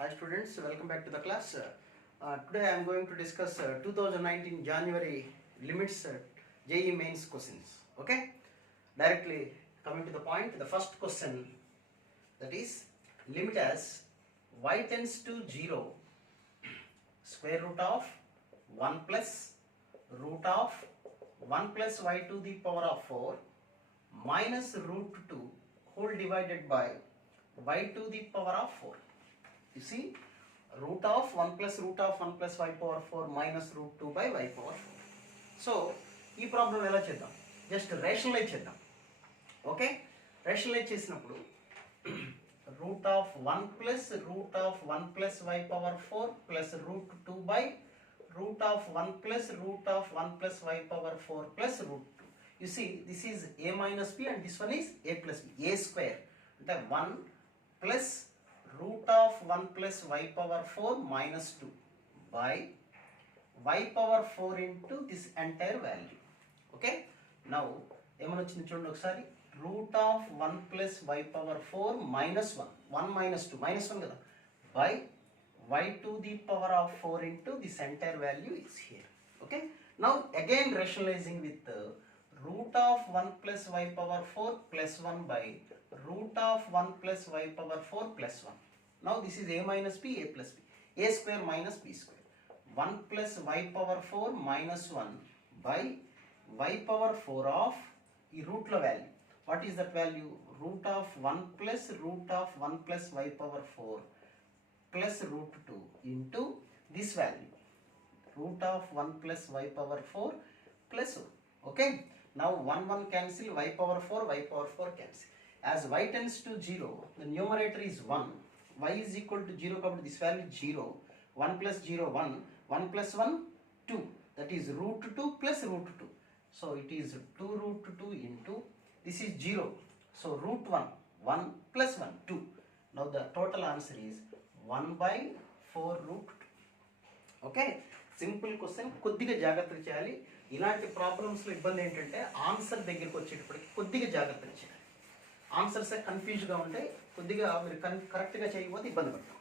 Hi students, welcome back to the class. Today I am going to discuss 2019 January limits JEE mains questions. Okay, directly coming to the point, the first question, that is limit as y tends to 0 square root of 1 plus root of 1 plus y to the power of 4 minus root 2 whole divided by y to the power of 4. You see, root of 1 plus root of 1 plus y power 4 minus root 2 by y power 4. So ఈ problem ఎలా చేద్దాం, just rationalise చేద్దాం. Okay, rationalise చేసినప్పుడు root of 1 plus root of 1 plus y power 4 plus root 2 by root of 1 plus root of 1 plus y power 4 plus root 2. You see this is a minus b and this one is a plus b. a square అంటే 1 plus root of 1 plus y power 4 minus 2 by y power 4 into this entire value. Okay, now ఏమని వచ్చింది చూడండి ఒకసారి, root of 1 plus y power 4 minus 1 minus 2 minus 1 కదా, by y to the power of 4 into this entire value is here. Okay, now again rationalizing with root of 1 plus y power 4 plus 1 by root of 1 plus y power 4 plus 1. Now this is a minus b, a plus b, a square minus b square. 1 plus y power 4 minus 1 by y power 4 of the root value. What is that value? Root of 1 plus root of 1 plus y power 4 plus root 2 into this value. Root of 1 plus y power 4 plus 1. Okay. Now 1 cancel, y power 4, y power 4 cancel. As y tends to 0, the numerator is 1. Y is equal to 0 కాబట్టి this value 0. 1 plus 0 1, 1 plus 1 2, that is root 2 plus root 2. So it is 2 root 2 into, this is 0, so root 1 plus 1 2. Now the total answer is 1 by 4 root 2. Okay, simple question, కొద్దిగా జాగ్రత్తగా చేయాలి. ఇలాంటి ప్రాబ్లమ్స్లో ఇబ్బంది ఏంటంటే answer దగ్గరికి వచ్చేటప్పటికి కొద్దిగా జాగ్రత్తగా చేయాలి. ఆన్సర్స్ కన్ఫ్యూజ్గా ఉంటాయి, కొద్దిగా మీరు కరెక్ట్గా చేయకపోతే ఇబ్బంది పడతాం.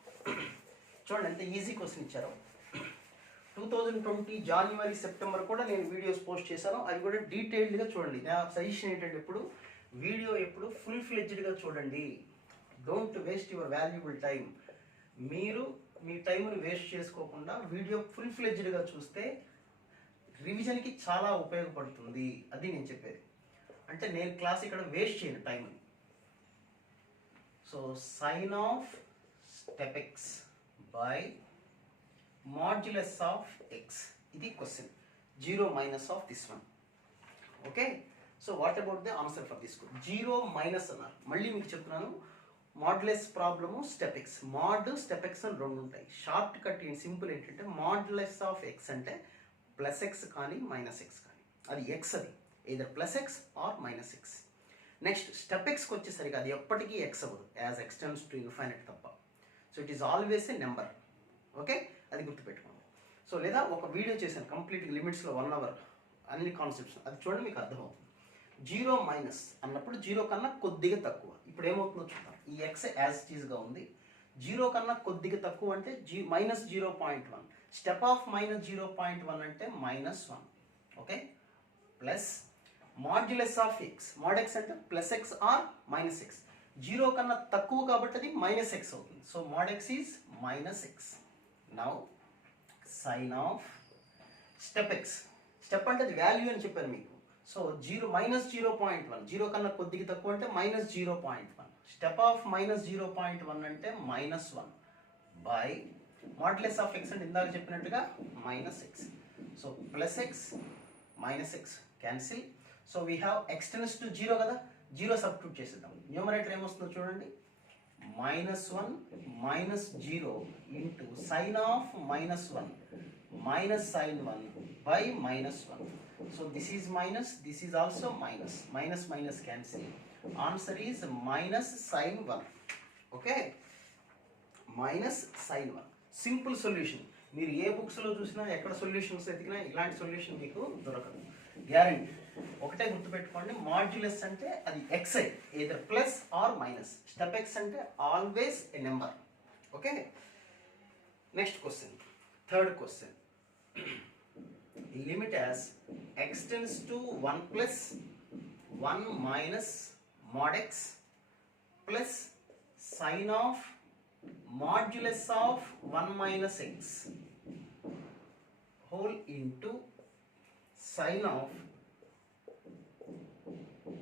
చూడండి ఎంత ఈజీ క్వశ్చన్ ఇచ్చారో. 2020 జనవరి సెప్టెంబర్ కూడా నేను వీడియోస్ పోస్ట్ చేశాను, అవి కూడా డీటెయిల్డ్గా చూడండి. నా సజెషన్ ఏంటంటే ఎప్పుడు వీడియో ఎప్పుడు ఫుల్ ఫ్లెడ్జ్డ్గా చూడండి. Don't waste your valuable time. మీరు మీ టైంని వేస్ట్ చేసుకోకుండా వీడియో ఫుల్ ఫ్లెడ్జ్డ్గా చూస్తే రివిజన్కి చాలా ఉపయోగపడుతుంది. అది నేను చెప్పేది. అంటే నేను క్లాస్ ఇక్కడ వేస్ట్ చేయను టైంని. So sin of step x by modulus of x. ఇది question 0 minus of this one. Okay, so what about the answer for this? 0 minus అన్నారు. మళ్ళీ మీకు చెప్తున్నాను, modulus problem step x, mod step x అని రెండు ఉంటాయి. షార్ట్ కట్ సింపుల్ ఏంటంటే modulus of X అంటే ప్లస్ ఎక్స్ కానీ మైనస్ ఎక్స్ కానీ, అది ఎక్స్, అది either plus x or minus x. Next step ఎక్స్కి వచ్చేసరికి అది ఎప్పటికీ ఎక్స్ అవ్వదు, యాజ్ ఎక్స్టెండ్స్ టు ఇన్ఫైనైట్ తప్ప. So it is always a number. Okay, అది గుర్తుపెట్టుకోండి. సో లేదా ఒక వీడియో చేశాను కంప్లీట్ లిమిట్స్లో 1 hour అన్ని కాన్సెప్ట్స్, అది చూడండి మీకు అర్థమవుతుంది. 0 మైనస్ అన్నప్పుడు 0 కన్నా కొద్దిగా తక్కువ. ఇప్పుడు ఏమవుతుందో చూద్దాం. ఈ ఎక్స్ యాజ్ ఇట్ ఈస్గా ఉంది. 0 కన్నా కొద్దిగా తక్కువ అంటే మైనస్ 0.1. స్టెప్ ఆఫ్ మైనస్ 0.1 అంటే minus 1. Okay, plus modulus of x, mod x అంటే plus x or minus x. 0 కన్నా తక్కువ కాబట్టి అది మైనస్ ఎక్స్ అవుతుంది. So mod x is minus x. Now sign of step x, step అంటే అది value అని చెప్పాను మీకు. సో 0 మైనస్ 0.1, 0 కన్నా కొద్దిగా తక్కువ అంటే మైనస్ 0.1. స్టెప్ ఆఫ్ మైనస్ 0.1 అంటే minus 1 by modulus of X అంటే ఇందాక చెప్పినట్టుగా minus X. So plus X minus X cancel. So we have X tends to 0 కదా, 0 సబ్స్టిట్యూట్ చేసేద్దాం. న్యూమరేటర్ ఏమొస్తుందో చూడండి, minus 1 minus 0 into sine of minus 1 minus sine 1 by minus 1. So this is minus, this is also minus, minus minus cancel. Answer is minus sine 1. Okay, minus sine 1. Simple solution. మీరు ఏ బుక్స్లో చూసినా, ఎక్కడ solutions ఎతికినా ఇలాంటి solution మీకు దొరకదు, guarantee. ఒకటే గుర్తుపెట్టుకోండి, modulus అంటే అది x, either plus or minus. Step X అంటే always a number. Okay, Next question, third question. Limit as x tends to 1 plus 1 minus mod x plus sine of modulus of 1 minus x whole into sine of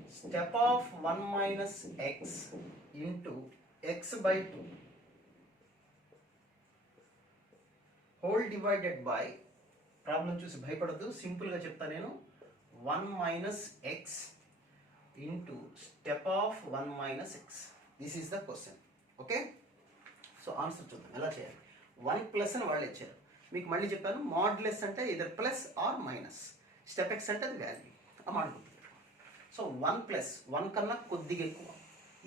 step of 1 minus x into x by 2 whole divided by, problem చూసి భయపడద్దు, సింపుల్గా చెప్తా నేను, 1 minus X into step of 1 minus X. This is the question. Okay, so answer చూద్దాం ఎలా చేయాలి. 1 plus అని వాళ్ళు ఇచ్చారు. మీకు మళ్ళీ చెప్పాను, మాడ్యులస్ అంటే either plus or minus, step X అంటే అది వాల్యూ అమాడుతుంది. సో 1 ప్లస్ 1 కన్నా కొద్దిగా ఎక్కువ,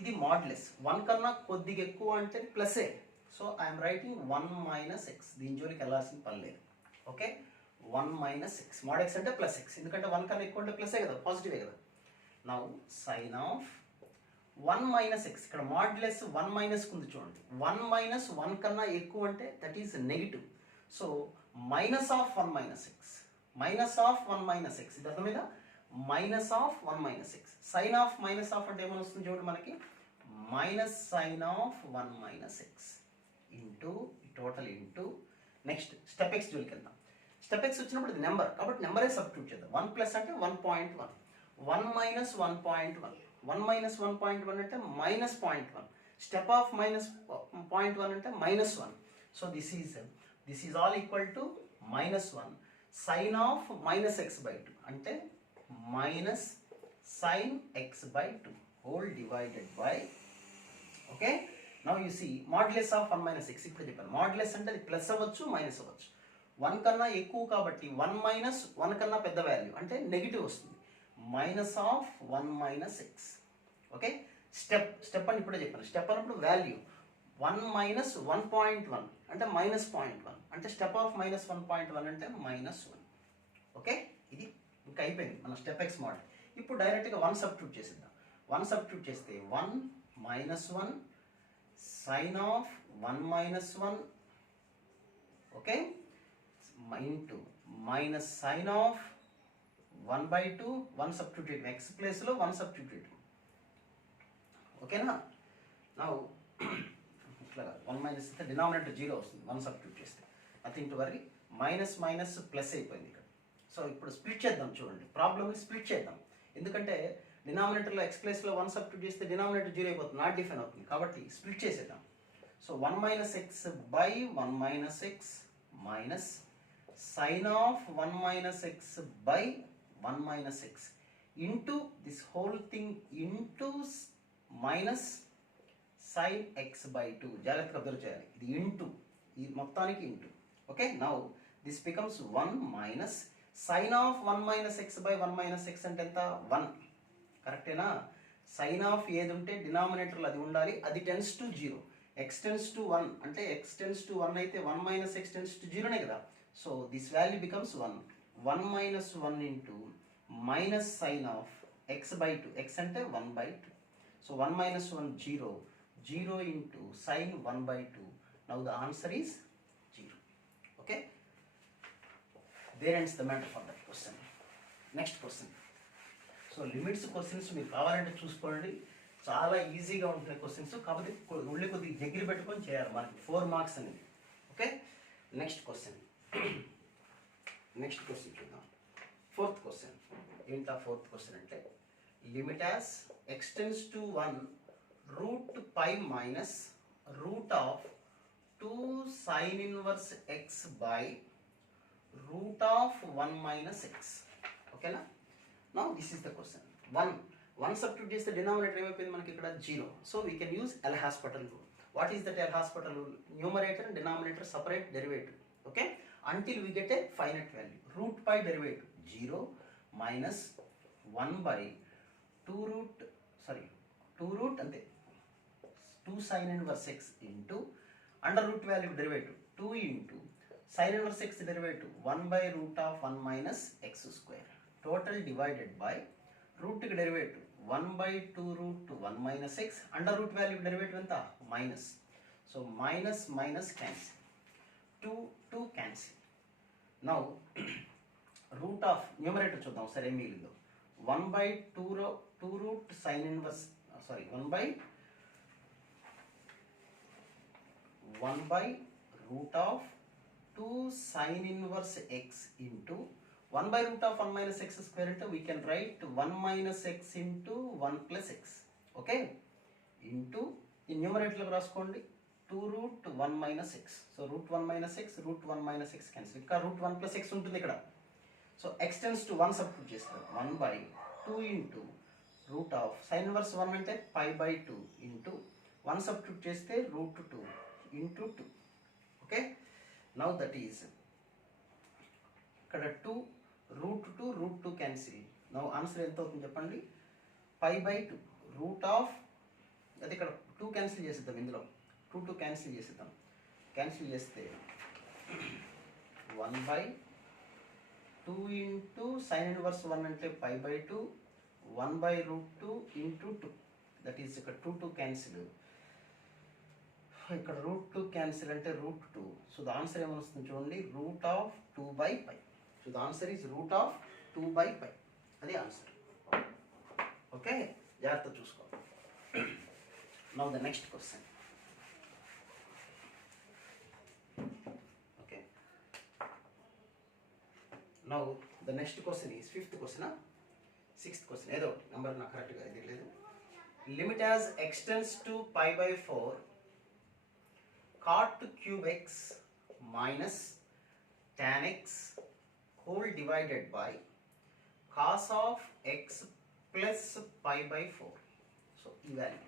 ఇది మాడ్యులస్. 1 కన్నా కొద్దిగా ఎక్కువ అంటే ప్లసే. So I'm writing 1 minus x, దీని జోలికి వెళ్ళాల్సిన పని లేదు. Okay, 1 minus x, mod x అంటే ప్లస్ ఎక్స్, ఎందుకంటే 1 కన్నా ఎక్కువ అంటే ప్లసే కదా, పాజిటివే కదా. Now sign of 1 minus x, ఇక్కడ మాడ్యులస్ 1 మైనస్ ఉంది చూడండి. 1 మైనస్ 1 కన్నా ఎక్కువ అంటే that is negative. So minus of 1 minus x, minus of 1 minus x, ఇది అర్థం మీద minus of 1 minus X. Sine of minus of అంటే ఏమని వస్తుంది చూడండి మనకి, minus sine of 1 minus X into total into next step X జోలికి వెళ్దాం. స్టెప్ ఎక్స్ వచ్చినప్పుడు ఇది నెంబర్ కాబట్టి నెంబరే సబ్స్టిట్యూట్ చేద్దాం. 1 ప్లస్ అంటే 1.1, 1 మైనస్ 1.1, 1 మైనస్ 1.1 అంటే మైనస్ 0.1, స్టెప్ ఆఫ్ మైనస్ 0.1 అంటే minus 1. So this is all equal to minus 1 sine of minus X by 2 అంటే minus sine X by 2 whole divided by. Okay, now you see modulus of 1 minus X. ఇప్పుడు చెప్పాను modulus అంటే అది plus అవ్వచ్చు minus అవ్వచ్చు. 1 కన్నా ఎక్కువ కాబట్టి 1 మైనస్ 1 కన్నా పెద్ద వాల్యూ అంటే నెగిటివ్ వస్తుంది, minus of 1 minus X. Okay, step అని ఇప్పుడే చెప్పాను. స్టెప్ అన్నప్పుడు వాల్యూ 1 మైనస్ 1.1 అంటే మైనస్ 0.1 అంటే స్టెప్ ఆఫ్ మైనస్ 1.1 అంటే మైనస్ 1. ఓకే, ఇది ఇంకా అయిపోయింది మన స్టెప్ ఎక్స్ మోడల్. ఇప్పుడు డైరెక్ట్గా 1 సబ్స్టిట్యూట్ చేసేద్దాం. 1 సబ్స్టిట్యూట్ చేస్తే 1 minus 1 sine of 1 minus 1, okay, into minus sine of 1/2, 1 substitute X ప్లేస్లో 1 సబ్స్టిట్యూట్. ఓకేనా, నా ఇట్లా 1 మైనస్ అయితే డినామినేటర్ 0 వస్తుంది 1 సబ్స్టిట్యూట్ చేస్తే. Nothing to worry, minus minus plus అయిపోయింది ఇక్కడ. సో ఇప్పుడు స్ప్లిట్ చేద్దాం చూడండి, ప్రాబ్లమ్ని స్ప్లిట్ చేద్దాం. ఎందుకంటే డినామినేటర్లో ఎక్స్ ప్లేస్లో 1 సబ్స్టిట్యూట్ చేస్తే డినామినేటర్ 0 అయిపోతుంది, నాట్ డిఫైన్ అవుతుంది. కాబట్టి స్ప్లిట్ చేసేద్దాం. So 1 minus X by 1 minus x minus sine of 1 minus X by 1 minus X into this whole thing into minus sine X by 2. జాగ్రత్తగా అబ్జర్వ్ చేయాలి, ఇది ఇంటూ, ఈ మొత్తానికి into. Okay, now this becomes 1 minus sine of 1 minus X by 1 minus x అంటే ఎంత, 1. కరెక్టేనా? Sign of ఏది ఉంటే డినామినేటర్లో అది ఉండాలి, అది tends to 0. X tends to 1 అంటే ఎక్స్ టెన్స్ టు 1 అయితే 1 మైనస్ ఎక్స్ టెన్స్ టు 0నే కదా. So this value becomes 1. 1 minus 1 into minus sine of x by 2, x అంటే 1/2. So 1 minus 1 0, 0 into sine 1/2. Now the answer is 0. Okay, there ends the matter for that question. Next question. So limits questions మీకు కావాలంటే చూసుకోండి, చాలా ఈజీగా ఉంటాయి questions. కాకపోతే ఒళ్ళి కొద్దిగా దగ్గర పెట్టుకొని చేయాలి, మనకి 4 మార్క్స్ అనేది. Okay, next question. Next question చూద్దాం. 4th question. ఏంటా 4th క్వశ్చన్ అంటే, limit as x tends to 1 root pi minus root of 2 sine inverse x by root of 1 minus x. ఓకేనా, now this is the question. 1 substitute చేస్తే denominator ఏమైపోయింది మనకి ఇక్కడ 0. So we can use L'Hospital rule. What is that L'Hospital rule? Numerator and denominator separate derivative. Okay, until we get a finite value. Root pi derivative 0 minus 1 by 2 root అంతే 2 sin inverse x into under root value derivative 2 into sin inverse x derivative 1 by root of 1 minus x square. Total divided by root derivative 1 by 2 root 1 minus x, under root value derivative ఎంత minus. So minus minus cancel. 2 cancel. Now root of numerator చూద్దాం సరే ఏం మిగిలిందో 1/2 root sin inverse 1/root of 2 sin inverse x into 1/root of 1 minus x square అంటే we can write 1 minus x into 1 plus x. Okay, into ఈ న్యూమరేటర్లకు రాసుకోండి 2 root 1 minus x. So root 1 minus x, root 1 minus x cancel. ఇక్కడ root 1 plus x ఉంటుంది ఇక్కడ. So x tends to 1 substitute చేస్తారు 1/2 into root of sin inverse 1 అంటే pi/2 into 1 substitute చేస్తే root 2 into 2. Okay, now that is ఇక్కడ 2 root 2 cancel. Now answer ఎంత అవుతుంది చెప్పండి, pi/2 రూట్ ఆఫ్ అది ఇక్కడ 2 క్యాన్సిల్ చేసేద్దాం, ఇందులో 2 క్యాన్సిల్ చేసేద్దాం. క్యాన్సిల్ చేస్తే 1/2 into sin inverse 1 అంటే pi/2 1/√2 into 2. దట్ ఈస్ ఇక్కడ 2 క్యాన్సిల్. ఇక్కడ √2 క్యాన్సిల్ అంటే √2. సో ద ఆన్సర్ ఏమొస్తుంది చూడండి, root of 2/π. So the answer is root of 2/π. అది ఆన్సర్. ఓకే, జాగ్రత్త చూసుకోండి. Now the next question. Okay, now the next question is 5th question, 6th question ఏదో number నాకు కరెక్ట్గా ఇది లేదు. Limit as x tends to π/4 cot cube x minus tan x whole divided by cos of x plus π/4. So ఈ value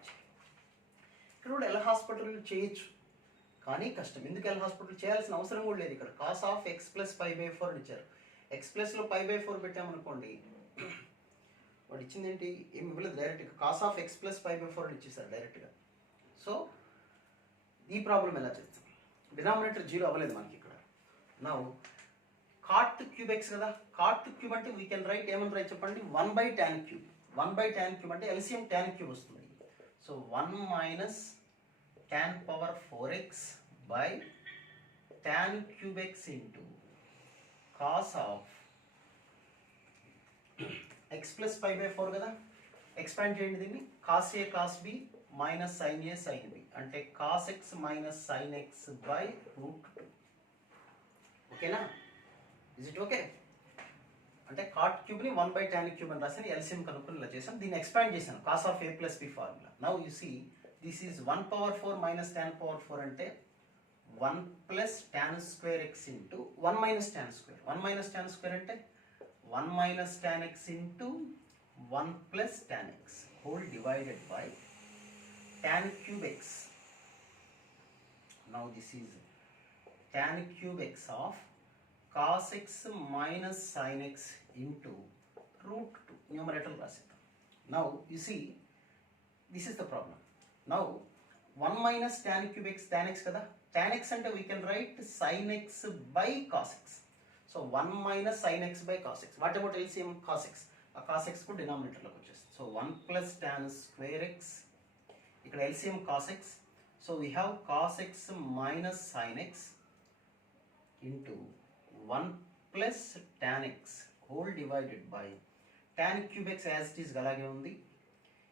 ఇక్కడ కూడా L hospital చేయొచ్చు, కానీ కష్టం. ఎందుకు ఎల్ హాస్పిటల్ చేయాల్సిన అవసరం కూడా లేదు. ఇక్కడ కాస్ ఆఫ్ ఎక్స్ ప్లస్ π/4 ఇచ్చారు. ఎక్స్ ప్లస్లో π/4 పెట్టామనుకోండి, వాడు ఇచ్చింది ఏంటి, ఏమి ఇవ్వలేదు, డైరెక్ట్గా కాస్ ఆఫ్ ఎక్స్ ప్లస్ π/4 ఇచ్చేసారు డైరెక్ట్గా. సో ఈ ప్రాబ్లం ఎలా చేస్తాం, డినామినేటర్ 0 అవ్వలేదు మనకి ఇక్కడ. నౌ కాట్ క్యూబ్ ఎక్స్ కదా, కాట్ క్యూబ్ అంటే వీ కెన్ రైట్, ఏమని రైట్ చెప్పండి, 1/tan క్యూబ్. 1/tan క్యూబ్ అంటే ఎల్సిఎం tan క్యూబ్ వస్తుంది. So 1 minus tan power 4x by tan cube x into cos of x plus π/4 కదా. Expand చేయండి దీన్ని, cos a cos b minus sin a sin b అంటే cos x minus sin x by √2. ఓకేనా, is it okay? అంటే cot క్యూబ్ని 1/tan cube అని రాసి LCM కనుక్కొని ఇలా చేసాం. దీన్ని ఎక్స్పాండ్ చేశాను, cos of a plus b formula. Now you see this is 1/4 minus tan/4 అంటే 1 plus tan square x into 1 minus tan square. 1 minus tan square అంటే 1 minus tan x into 1 plus tan X whole divided by tan cube x. Now this is tan cube x of cos x minus sin x into √2. Numerator రాసిద్దాం. Now you see this is the problem. Now 1 minus tan cube x, tan x కదా, tan x అంటే we can write sin x by cos x. So 1 minus sin x by cos x. What about LCM cos x? ఆ cos x కూడా డినామినేటర్లోకి వచ్చేస్తుంది. So 1 plus tan square x, ఇక్కడ LCM cos x. So we have cos x minus sin x into 1 plus tan x whole divided by tan cube x as it is అలాగే ఉంది.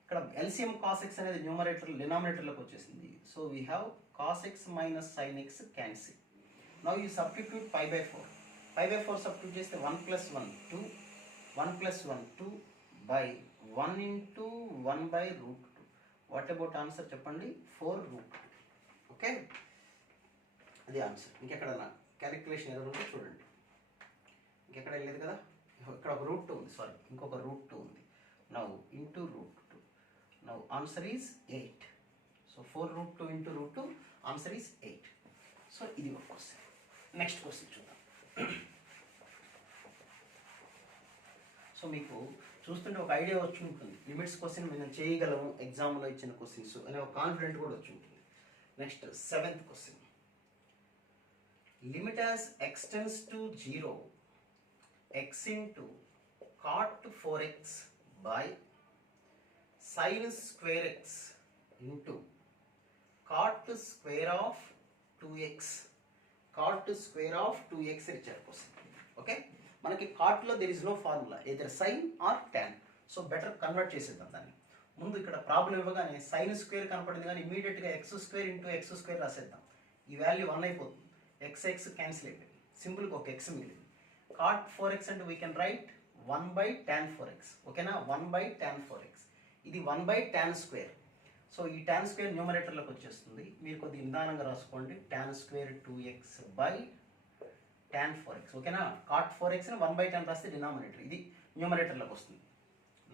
ఇక్కడ LCM cos x అనేది numerator డినామినేటర్లోకి వచ్చేసింది. So we have cos x minus sin x cancel. Now you substitute π/4. π/4 substitute చేస్తే 1 plus 1 2, 1 plus 1 2 by 1 into 1/√2. What about answer చెప్పండి, 4√2. Okay, అది answer. ఇంకెక్కడన్నా calculation error ఉంటే చూడండి, ఇంకెక్కడ వెళ్ళలేదు కదా. ఇక్కడ ఒక √2 ఉంది, సారీ ఇంకొక √2 ఉంది. Now into √2. Now answer is 8. So 4√2 into √2 answer is 8. So ఇది ఒక క్వశ్చన్. నెక్స్ట్ క్వశ్చన్ చూద్దాం. సో మీకు చూస్తుంటే ఒక ఐడియా వచ్చి ఉంటుంది, లిమిట్స్ క్వశ్చన్ మనం చేయగలము ఎగ్జామ్లో ఇచ్చిన క్వశ్చన్స్ అనే ఒక కాన్ఫిడెంట్ కూడా వచ్చి ఉంటుంది. Next 7th question. Limit as x tends to 0 x into cot 4x by sin square x into cot square of 2x cot square of 2x richer question. Okay, మనకి కాట్లో there is no formula either sine or tan. So better convert చేసేద్దాం దాన్ని. ముందు ఇక్కడ problem ఇవ్వగానే sine square కనపడింది కానీ ఇమీడియట్గా x square into x square రాసేద్దాం. ఈ వాల్యూ 1 అయిపోతుంది, ఎక్స్ ఎక్స్ క్యాన్సిల్ అయిపోయింది, సింపుల్గా ఒక ఎక్స్ మిగిలింది. కాట్ 4x అంటే we can write 1/tan 4x. ఓకేనా, 1/tan 4x. ఇది 1/tan స్క్వేర్. సో ఈ tan స్క్వేర్ న్యూమరేటర్లోకి వచ్చేస్తుంది. మీరు కొద్దిగా నిదానంగా రాసుకోండి, tan స్క్వేర్ 2x/tan 4x. ఓకేనా, కాట్ 4x 1/tan రాస్తే డినామినేటర్, ఇది న్యూమరేటర్లోకి వస్తుంది.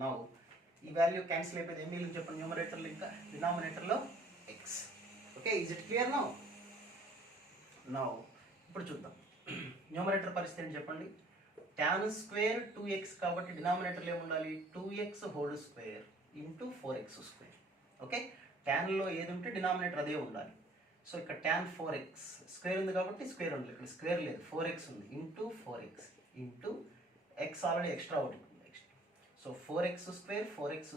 నౌ ఈ వాల్యూ క్యాన్సిల్ అయిపోయింది, ఏం మిగిలింది చెప్పండి న్యూమరేటర్లో, ఇంకా డినామినేటర్లో x. Okay, is it clear? Now ఇప్పుడు చూద్దాం న్యూమరేటర్ పరిస్థితి ఏంటి చెప్పండి. tan స్క్వేర్ 2x కాబట్టి డినామినేటర్లో ఏముండాలి, 2x whole square into 4x square. Okay, ట్యాన్లో ఏది ఉంటే డినామినేటర్ అదే ఉండాలి. సో ఇక్కడ tan 4x స్క్వేర్ ఉంది కాబట్టి స్క్వేర్ ఉంది, ఇక్కడ స్క్వేర్ లేదు, 4x ఉంది, into 4x into x already extra ఒకటి ఉంది next. So 4x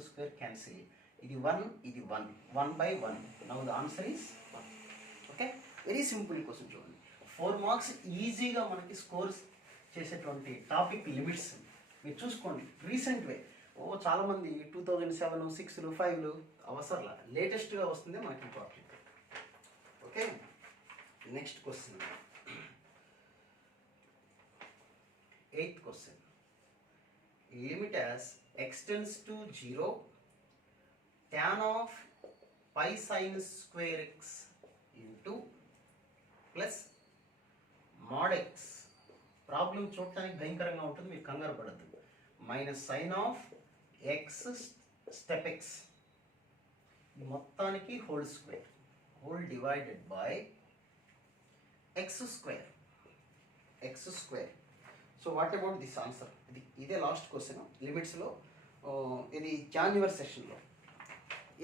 square cancel, ఇది 1 ఇది 1, 1/1. Now the answer is 1. Okay, very simple question చూడండి. 4 మార్క్స్ ఈజీగా మనకి స్కోర్స్ చేసేటువంటి టాపిక్ లిమిట్స్ మీరు చూసుకోండి. రీసెంట్ వే చాలామంది 2007, 6, 5 అవసరంలా, లేటెస్ట్గా వస్తుంది మనకి important. Okay, next question, 8th question. Limit as x tends to 0 tan of pi sin square x into plus mod x. Problem చూడటానికి భయంకరంగా ఉంటుంది, మీరు కంగారు పడద్దు. Minus sine of x step x మొత్తానికి whole square, whole divided by x square. So what about this answer? ఇదే last question లిమిట్స్లో. ఇది జాన్యువరి సెషన్లో,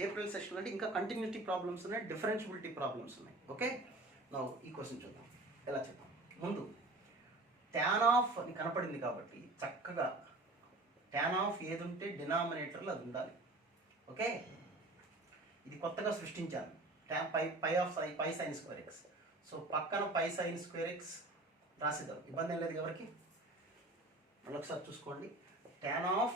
ఏప్రిల్ సెషన్లో అంటే ఇంకా కంటిన్యూటీ ప్రాబ్లమ్స్ ఉన్నాయి, డిఫరెన్షియబిలిటీ ప్రాబ్లమ్స్ ఉన్నాయి. ఓకే, నా ఈ క్వశ్చన్ చూద్దాం ఎలా చేద్దాం. ముందు tan ఆఫ్ అని కనపడింది కాబట్టి చక్కగా tan ఆఫ్ ఏది ఉంటే డినామినేటర్లో అది ఉండాలి. ఓకే, ఇది కొత్తగా సృష్టించాను, pi sine square x. So పక్కన పై సైన్ స్క్వేర్ ఎక్స్ రాసిద్దాం, ఇబ్బంది ఏం లేదు ఎవరికి. మళ్ళీ ఒకసారి చూసుకోండి, tan of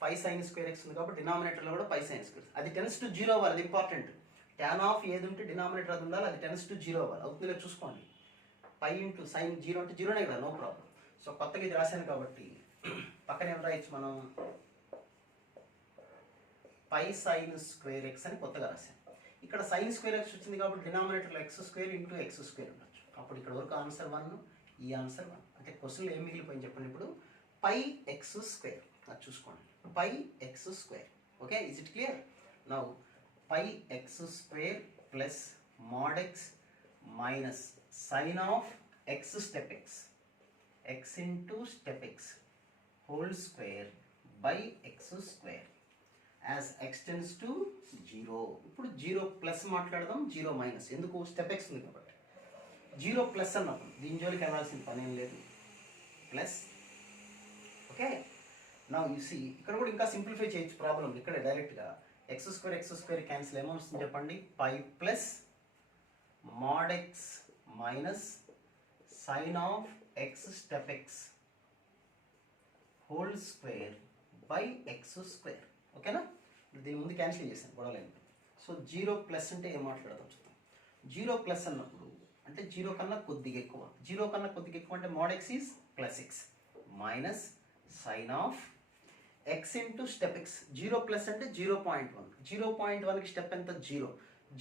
pi sine square x ఉంది కాబట్టి డినామినేటర్లో కూడా పై సైన్ స్క్వేర్, అది టెన్స్ టు 0 అవ్వాలి, అది ఇంపార్టెంట్. tan ఆఫ్ ఏది ఉంటే డినామినేటర్ అది ఉండాలి, అది టెన్స్ టు 0 అవ్వాలి. అవుతుందిలే చూసుకోండి. పై ఇంటూ సైన్ 0 అంటే 0నే కదా, నో ప్రాబ్లం. సో కొత్తగా ఇది రాశాను కాబట్టి పక్కన ఏం రాయొచ్చు మనం, పై సైన్ స్క్వేర్ ఎక్స్ అని కొత్తగా రాశాను. ఇక్కడ సైన్ స్క్వేర్ ఎక్స్ వచ్చింది కాబట్టి డినామినేటర్లో x square into x square ఉండొచ్చు. అప్పుడు ఇక్కడ వరకు ఆన్సర్ 1, ఈ ఆన్సర్ 1. అంటే క్వశ్చన్లో ఏం మిగిలిపోయింది చెప్పండి ఇప్పుడు, పై ఎక్స్ స్క్వేర్. అది చూసుకోండి, pi x square. Okay, is it clear? Now pi x square plus mod x minus sine of x step x, x into step x whole square by x square as x tends to 0. ఇప్పుడు 0 plus మాట్లాడదాం, 0 minus, ఎందుకు step x ఉంది కాబట్టి. 0 plus అన్నప్పుడు దీని జోలికి వెళ్ళాల్సిన పని ఏం లేదు, ప్లస్. ఓకే, నా యూసి ఇక్కడ కూడా ఇంకా సింప్లిఫై చేయొచ్చు ప్రాబ్లం. ఇక్కడ డైరెక్ట్గా ఎక్స్ స్క్వేర్ క్యాన్సిల్ ఏమొస్తుంది చెప్పండి, pi plus mod x minus sine of x step x whole square by x square. ఓకేనా, దీని ముందు క్యాన్సిల్ చేశాను గొడవలేదు. సో 0 ప్లస్ అంటే ఏం మాట్లాడదాం చూద్దాం. 0 ప్లస్ అన్నప్పుడు అంటే 0 కన్నా కొద్దిగా ఎక్కువ, 0 కన్నా కొద్దిగా ఎక్కువ అంటే mod x is plus X minus sine of x into step x. 0 plus అంటే 0.1, 0.1కి స్టెప్ ఎంత 0,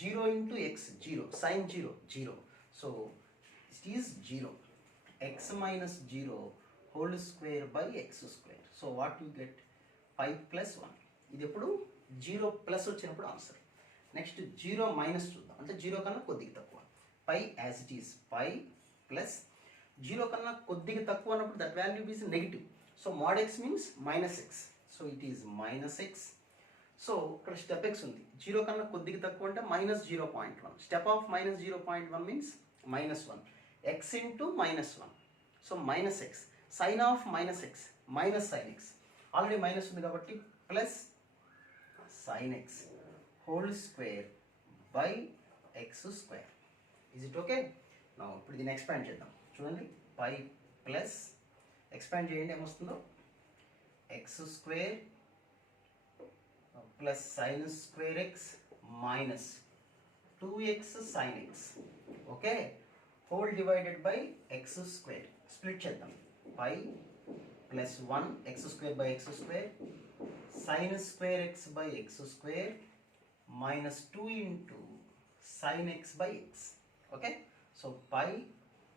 0 into x 0, sine 0 0. So it is 0, x minus 0 whole square by x square. So what you get, pi plus 1. ఇది ఎప్పుడు 0 plus వచ్చినప్పుడు answer. Next 0 minus చూద్దాం, అంటే 0 కన్నా కొద్దిగా తక్కువ, pi as it is pi plus 0 కన్నా కొద్దిగా తక్కువ అన్నప్పుడు that value is negative. So mod x means minus X, so it is minus X. So ఇక్కడ స్టెప్ ఎక్స్ ఉంది, 0 కన్నా కొద్దిగా తక్కువ అంటే minus 0.1, step of minus 0.1 means minus 1, x into minus 1. So minus X, sine of minus x minus sine x, already minus ఉంది కాబట్టి plus sine X whole square by x square. Is it okay? నా ఇప్పుడు దీన్ని expand చేద్దాం. చూడండి, పై plus expand చేయండి ఏమొస్తుందో, x square plus sine square x minus 2x sin x, okay, whole divided by x square. Split చేద్దాం, pi plus 1 x square by x square sine square x by x square minus 2 into sin x by x. Okay, so pi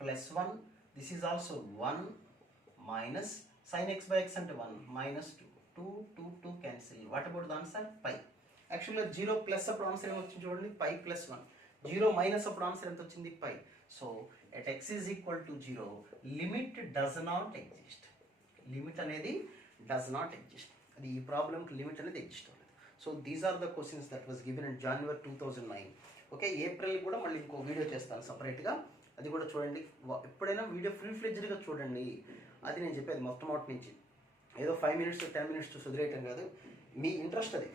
plus 1, this is also 1 minus sin x by x and 1 minus 2 cancel. What about the answer? Pi. Actually 0 plus up answer only pi plus 1, 0 minus up answer pi. So at x is equal to 0, limit does not exist. Limit anedi does not exist. The problem limit anedi exist. So these are the questions that was given in January 2009. Okay, April కూడా మళ్ళీ ఇంకో video చేస్తాను సపరేట్గా, అది కూడా చూడండి. ఎప్పుడైనా video full ఫ్లెడ్జ్డ్గా చూడండి, అది నేను చెప్పేది మొట్టమొదటి నుంచి. ఏదో 5 minutes 10 minutes వదిలేయటం కాదు, మీ ఇంట్రెస్ట్ అది.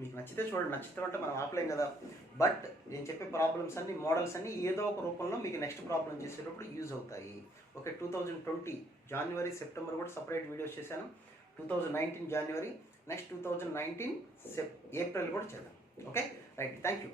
మీకు నచ్చితే చూడండి, నచ్చితే అంటే మనం ఆపలేం కదా. బట్ నేను చెప్పే ప్రాబ్లమ్స్ అన్ని, మోడల్స్ అన్ని ఏదో ఒక రూపంలో మీకు నెక్స్ట్ ప్రాబ్లం చేసేటప్పుడు యూజ్ అవుతాయి. ఓకే, 2020 జనవరి సెప్టెంబర్ కూడా సపరేట్ వీడియోస్ చేశాను. 2019 జనవరి, నెక్స్ట్ 2019 ఏప్రిల్ కూడా చేద్దాం. Okay, right, thank you.